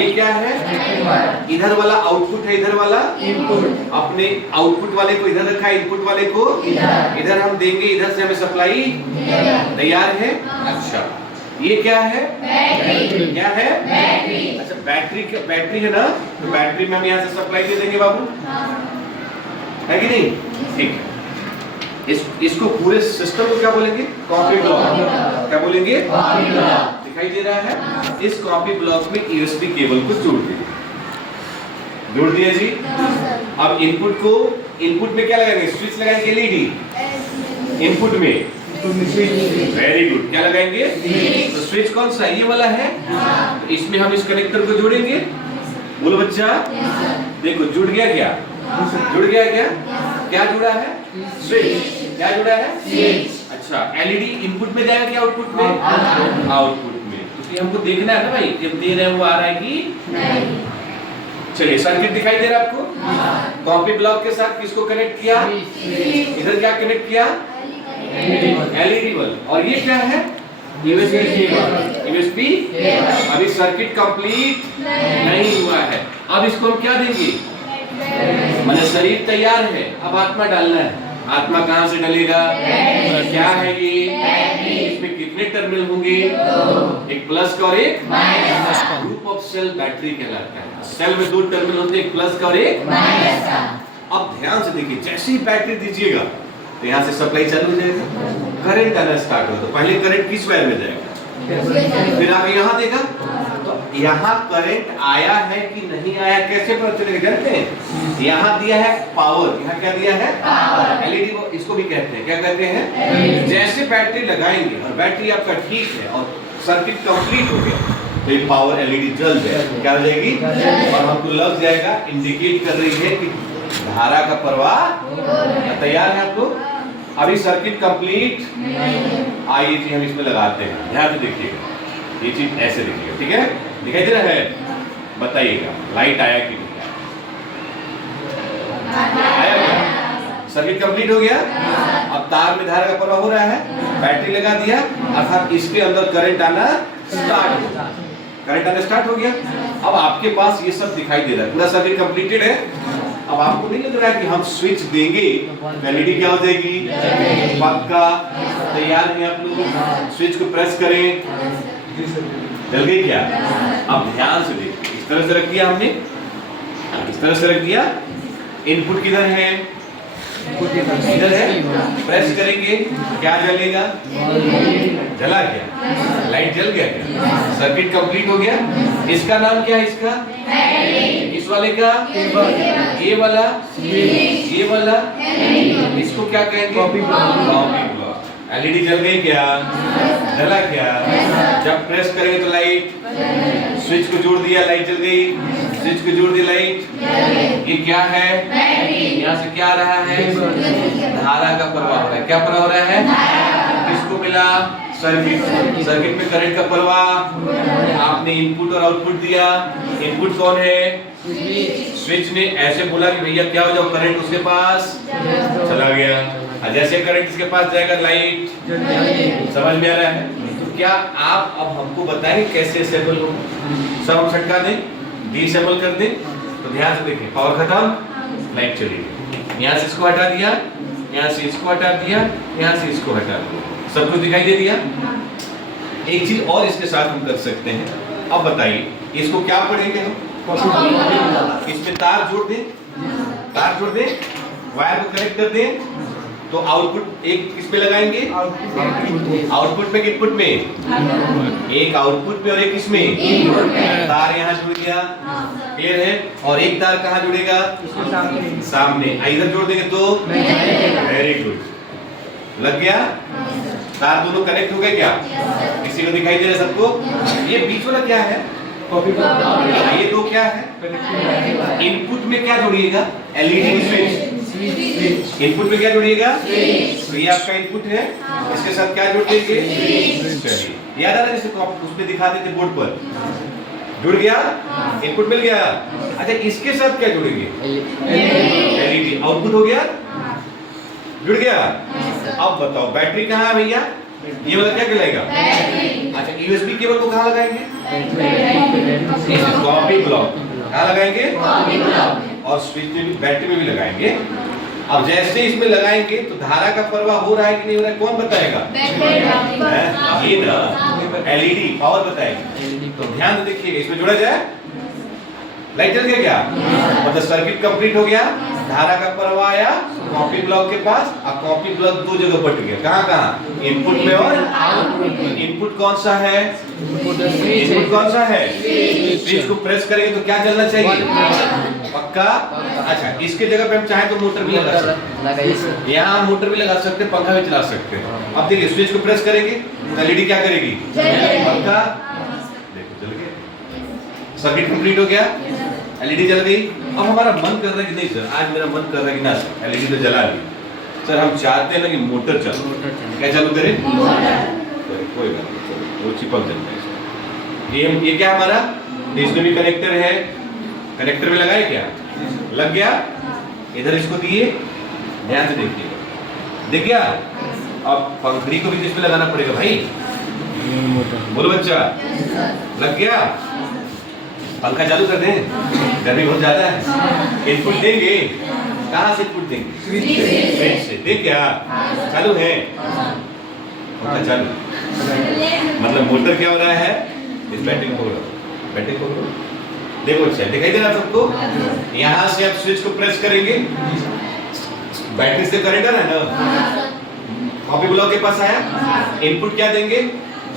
ये क्या है? इधर वाला आउटपुट है, इधर वाला इनपुट। अपने आउटपुट वाले को इधर रखा, इनपुट वाले को इधर हम देंगे, इधर से हमें सप्लाई तैयार है। अच्छा, ये क्या है? बैटरी। क्या है? बैटरी। अच्छा, बैटरी है ना, तो बैटरी में हम यहाँ से सप्लाई दे देंगे बाबू, है कि नहीं? ठीक है। इसको पूरे सिस्टम को क्या बोलेंगे? Copy block. क्या बोलेंगे? Copy block. दिखाई दे रहा है? इस कॉपी ब्लॉक में यूएसबी केबल को जोड़ दिया, जोड़ दिया जी। अब इनपुट में क्या लगाएंगे? स्विच लगाएंगे, एलईडी इनपुट में। वेरी गुड, क्या लगाएंगे? तो स्विच कौन सा? ये वाला है। तो इसमें हम इस कनेक्टर को जोड़ेंगे। बोलो बच्चा, देखो जुड़ गया क्या? जुड़ गया क्या? क्या जुड़ा है? स्विच। क्या जुड़ा है? स्विच। अच्छा, एलईडी इनपुट में जाएगा क्या आउटपुट में? आउटपुट में। तो हमको देखना है ना भाई, जब दे रहे हैं वो आ रहा है कि नहीं। चलिए, सर्किट दिखाई दे रहा है आपको? कॉपी ब्लॉक के साथ किसको कनेक्ट किया? इधर क्या कनेक्ट किया? LED bulb. और ये क्या है? यूएसबी। अभी सर्किट कंप्लीट नहीं हुआ है। अब इसको हम क्या देंगे? मैंने शरीर तैयार है, अब आत्मा डालना है। आत्मा कहाँ से डलेगा? क्या है ये? इसमें कितने टर्मिनल होंगे? एक प्लस का और एक माइनस का। ग्रुप ऑफ सेल बैटरी कहलाता है। सेल में दो टर्मिनल होते हैं, एक प्लस का और एक माइनस का। अब ध्यान से देखिए, जैसे ही बैटरी दीजिएगा तो यहाँ से सप्लाई चालू हो जाएगा, करंट आना स्टार्ट होगा। तो पहले करंट किस वायर में जाएगा, फिर आगे यहाँ देगा। तो यहाँ करंट आया है कि नहीं आया कैसे पता चलेगा जानते हैं? यहाँ दिया है पावर, यहाँ क्या दिया है? पावर। एलईडी को इसको भी कहते हैं, क्या कहते हैं? जैसे बैटरी लगाएंगे और बैटरी आपका ठीक है और सर्किट कंप्लीट हो गया तो ये पावर एलईडी जल जाएगी। क्या हो जाएगी? और हमको लग जाएगा, इंडिकेट कर रही है कि धारा का प्रवाह तैयार है। आप लोग अभी सर्किट कंप्लीट आइए जी, हम इसमें लगाते हैं। ध्यान से देखिएगा, ये चीज ऐसे देखिएगा, ठीक है? दिखाई दे रहा है? बताइएगा लाइट आया कि नहीं आया? क्या सर्किट कंप्लीट हो गया? अब तार में धारा का प्रवाह हो रहा है, बैटरी लगा दिया, अर्थात इसके अंदर करंट आना स्टार्ट हो गया। अब आपके पास ये सब दिखाई दे रहा है, पूरा सर्किट कंप्लीटेड है। अब आपको नहीं लग रहा है कि हम स्विच देंगे एलईडी क्या हो जाएगी? पक्का तैयार है। आप लोग स्विच को प्रेस करें, जल गई क्या? अब ध्यान से देखिए, इस तरह से रख दिया हमने, इस तरह से रख दिया। इनपुट किधर है? इधर है। प्रेस करेंगे, क्या जलेगा? जला क्या? लाइट जल गया क्या? सर्किट कंप्लीट हो गया। इसका नाम क्या है? इसका इस वाले का ये वाला, ये वाला, इसको क्या कहेंगे? Copy block. एलईडी जल गई क्या? जला क्या? जब प्रेस करेंगे तो लाइट, स्विच को जोड़ दिया, लाइट जल गई, स्विच को जोड़ दी, लाइट। ये क्या है? यहाँ से क्या आ रहा है? धारा का प्रवाह हो रहा है। क्या प्रवाह हो रहा है? किसको मिला? सर्किट में करंट का प्रवाह। आपने इनपुट और आउटपुट दिया। इनपुट कौन है? स्विच ने ऐसे बोला कि भैया क्या हो जाओ, करंट उसके पास चला गया। और जैसे करंट इसके पास जाएगा लाइट। समझ में आ रहा है? तो क्या आप अब हमको बताएं कैसे असेंबल हो? सब हम छटका दें, डिसेंबल कर दें। तो ध्यान से देखिए, पावर खत्म, लाइट चली गई। यहाँ से इसको हटा दिया, यहाँ से इसको हटा दिया, यहाँ से इसको हटा दिया, सब कुछ दिखाई दे दिया। एक चीज और इसके साथ हम कर सकते हैं। अब बताइए इसको क्या पढ़ेंगे हम? इसमें तार जोड़ दें, तार जोड़ दें, वायर को कनेक्ट कर दें, तो आउटपुट एक किस पे लगाएंगे? आउटपुट में, इनपुट में? एक आउटपुट में और एक किसमें? तार यहाँ जुड़ गया, क्लियर है? और एक तार कहाँ जुड़ेगा? सामने। इधर जोड़ देंगे तो वेरी गुड, लग गया। तार दोनों कनेक्ट हो गए क्या? किसी को दिखाई दे रहा है? सबको? ये बीच वाला क्या है? ये दो क्या है? इनपुट में क्या जोड़िएगा? LED switch. इनपुट में क्या जोड़िएगा? तो ये आपका इनपुट है, इसके साथ क्या जोड़ देंगे? चलिए, याद आ रहा है? जैसे उसमें दिखा देते बोर्ड पर, जुड़ गया, इनपुट मिल गया। अच्छा, इसके साथ क्या जोड़ेंगे? एलईडी। आउटपुट हो गया, जुड़ गया। अब बताओ बैटरी कहाँ है भैया? ये वाला क्या कहलाएगा? अच्छा, यूएसबी केबल को कहाँ लगाएंगे? कॉपी कहाँ लगाएंगे? कॉपी ब्लॉक में। और स्विच में भी, बैटरी में भी लगाएंगे। अब जैसे इसमें लगाएंगे तो धारा का प्रवाह हो रहा है कि नहीं हो रहा है, कौन बताएगा? बैटरी। ये ना एलईडी पावर बताएगी। तो ध्यान से देखिएगा, इसमें जोड़ा जाए, लाइट जल गया क्या? मतलब सर्किट कंप्लीट हो गया, धारा का प्रवाह आया कॉपी ब्लॉक के पास। अब कॉपी ब्लॉक दो जगह बट गया, कहाँ कहाँ? इनपुट में और आउटपुट में। इनपुट कौन सा है? इनपुट कौन सा है? स्विच को प्रेस करेंगे तो क्या चलना चाहिए? पक्का? अच्छा, इसके जगह पे हम चाहे तो मोटर भी लगा सकते हैं, यहाँ मोटर भी लगा सकते हैं, पंखा भी चला सकते हैं। अब देखिए स्विच को प्रेस करेंगे तो एलईडी क्या करेगी? पक्का? देखो जल गया, सर्किट कंप्लीट हो गया, एलईडी जल गई। अब हमारा मन कर रहा है कि नहीं सर, आज मेरा मन कर रहा है कि ना सर एलईडी तो जला ली, सर हम चाहते हैं ना कि मोटर चालू, क्या चालू करें? कोई बात नहीं, वो चिपक जाता है। ये क्या हमारा? इसमें भी कनेक्टर है, कनेक्टर में लगाए क्या? लग गया। इधर इसको दिए, ध्यान से देखिएगा, दिख गया। अब पंखड़ी को भी इसमें लगाना पड़ेगा भाई, बोलो बच्चा, लग गया। पंखा चालू कर दें, गर्मी बहुत ज्यादा है। इनपुट देंगे, कहाँ से इनपुट देंगे? स्विच से। देख क्या चालू है? पंखा चालू, मतलब मोटर क्या हो रहा है? इस बैटरी को पकड़ो, बैटरी को पकड़ो, देखो अच्छा दिखाई दे रहा सबको? यहाँ से आप स्विच को प्रेस करेंगे, बैटरी से करंट आ रहा है ना, कॉपी ब्लॉक के पास आया, इनपुट क्या देंगे?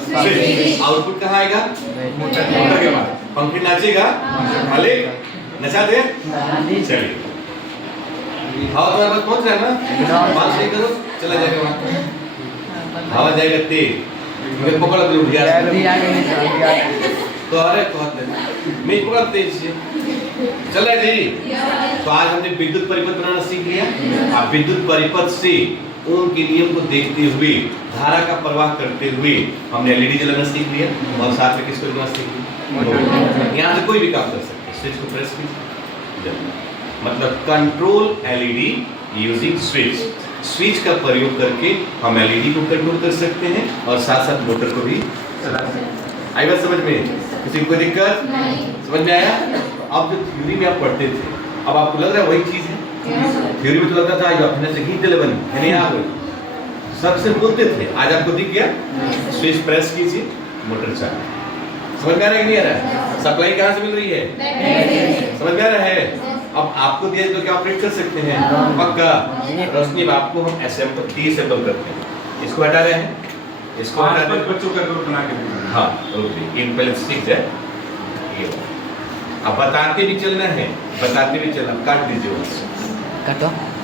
स्विच। आउटपुट कहाँ आएगा? मोटर के पास। पंखी नाचेगा, भले नचा दे, चलिए हवा तुम्हारे पास पहुंच रहा है ना, बात सही करो, चला जाएगा वहाँ, हवा जाएगा तेज, मुझे पकड़ा तो उठ गया तो अरे मैं पकड़ा तेज से चल रहा है जी। तो आज हमने विद्युत परिपथ बनाना सीख लिया। अब विद्युत परिपथ से ओम के नियम को देखते हुए, धारा का प्रवाह करते हुए हमने एलईडी जलाना सीख लिया और साथ में किसको जलाना सीख लिया? यहाँ से कोई भी काम कर सकते हैं, स्विच को प्रेस कीजिए, मतलब control LED using switch. Switch का प्रयोग करके हम एलईडी को कंट्रोल कर सकते हैं और साथ साथ मोटर को भी चला सकते हैं। आई बात समझ में? किसी को कोई दिक्कत? समझ में आया? अब जो थ्योरी में आप पढ़ते थे, अब आपको लग रहा है वही चीज है। थ्योरी में तो लगता था जो अपने से घी लेवन है नहीं, आप सबसे बोलते थे, आज आपको दिख गया, स्विच प्रेस कीजिए, मोटर चालू। समझ में आ रहा है कि नहीं आ रहा है? सप्लाई कहाँ से मिल रही है? समझ में आ रहा है? अब आपको दिया तो क्या ऑपरेट कर सकते हैं? पक्का। रोशनी आपको हम असेंबल डीअसेंबल करते हैं, इसको हटा रहे हैं, इसको हटा रहे हैं, बच्चों का ग्रुप बना के देना। हाँ इन पहले सीख जाए ये। अब बताते भी चलना है, बताते भी चलना, काट दीजिए वहाँ से, काटो।